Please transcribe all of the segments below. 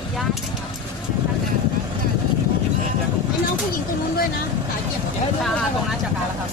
มานะไอ้น้องผู้หญิงตรงนู้นด้วยนะขาเจ็บชาตรงนั้นจากการแล้วครับ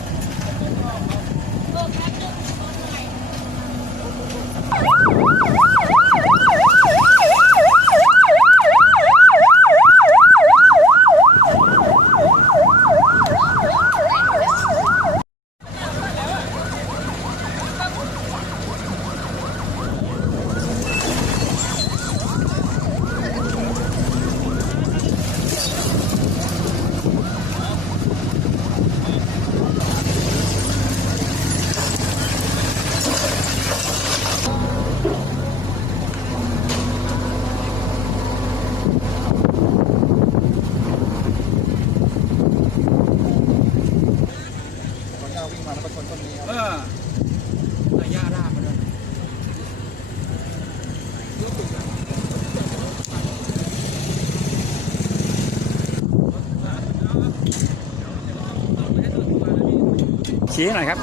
เออระยะลากมาด้วย ชี้หน่อยครับ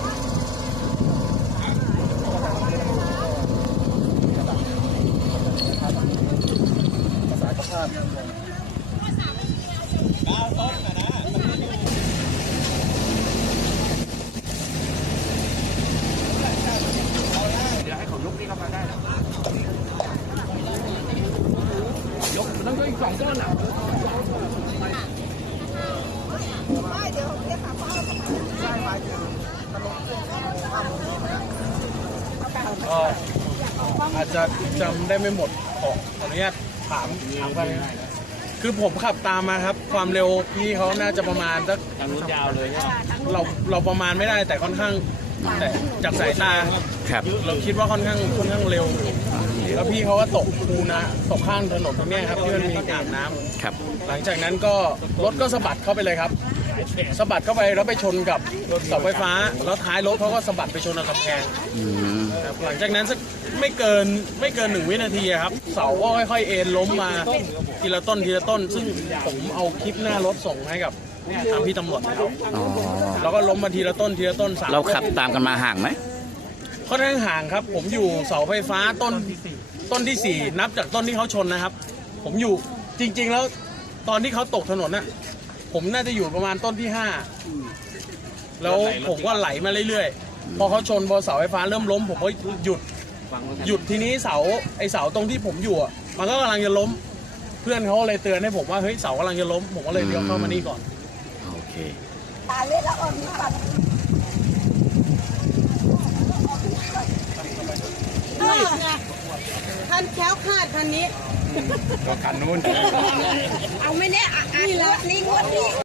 ไม่เดี๋ยวให้เขายกนี่เข้ามาได้นะยกมันต้องอี กสองก้อนอะก็อาจจะจำได้ไม่หมดขอขออนุญาตถามถามกันนะคือผมขับตามมาครับ ความเร็วพี่เขาน่าจะประมาณสักทางนู้นยาวเลยใช่ไหมเราเราประมาณไม่ได้แต่ค่อนข้างแต่จากสายตาครับเราคิดว่าค่อนข้างค่อนข้างเร็วแล้วพี่เขาก็ตกคูนะตกข้างถนนตรงเนี้ยครับที่มันมีอาบน้ำครับ หลังจากนั้นก็รถก็สะบัดเข้าไปเลยครับ สะบัดเข้าไปแล้วไปชนกับเสาไฟฟ้า แล้วท้ายรถเขาก็สะบัดไปชนกับกำแพงอืมครับหลังจากนั้นสักไม่เกินไม่เกินหนึ่งวินาทีอะครับ เสาก็ค่อยๆเอ็นล้มมาทีละต้นทีละต้น ซึ่งผมเอาคลิปหน้ารถส่งให้กับทางพี่ตำรวจแล้วอ๋อแล้วก็ล้มมาทีละต้นทีละต้นสามเราขับตามกันมาห่างไหมค่อนข้างห่างครับ ผมอยู่เสาไฟฟ้าต้นต้นที่สี่นับจากต้นที่เขาชนนะครับ ผมอยู่จริง ๆ แล้วตอนที่เขาตกถนนน่ะ ผมน่าจะอยู่ประมาณต้นที่ห้าแล้วผมก็ไหลมาเรื่อยๆ พอเขาชนพอเสาไฟฟ้าเริ่มล้ม ผมก็หยุดฟังรถหยุดทีนี้เสาไอเสาตรงที่ผมอยู่อะมันก็กำลังจะล้ม เพื่อนเขาเลยเตือนให้ผมว่าเฮ้ยเสากำลังจะล้ม ผมก็เลยเลี้ยวเข้ามานี่ก่อน โอเค ตายเลยแล้วอมนี้ปัดคันแก้วขาดคันนี้ก็คันนู้น เอ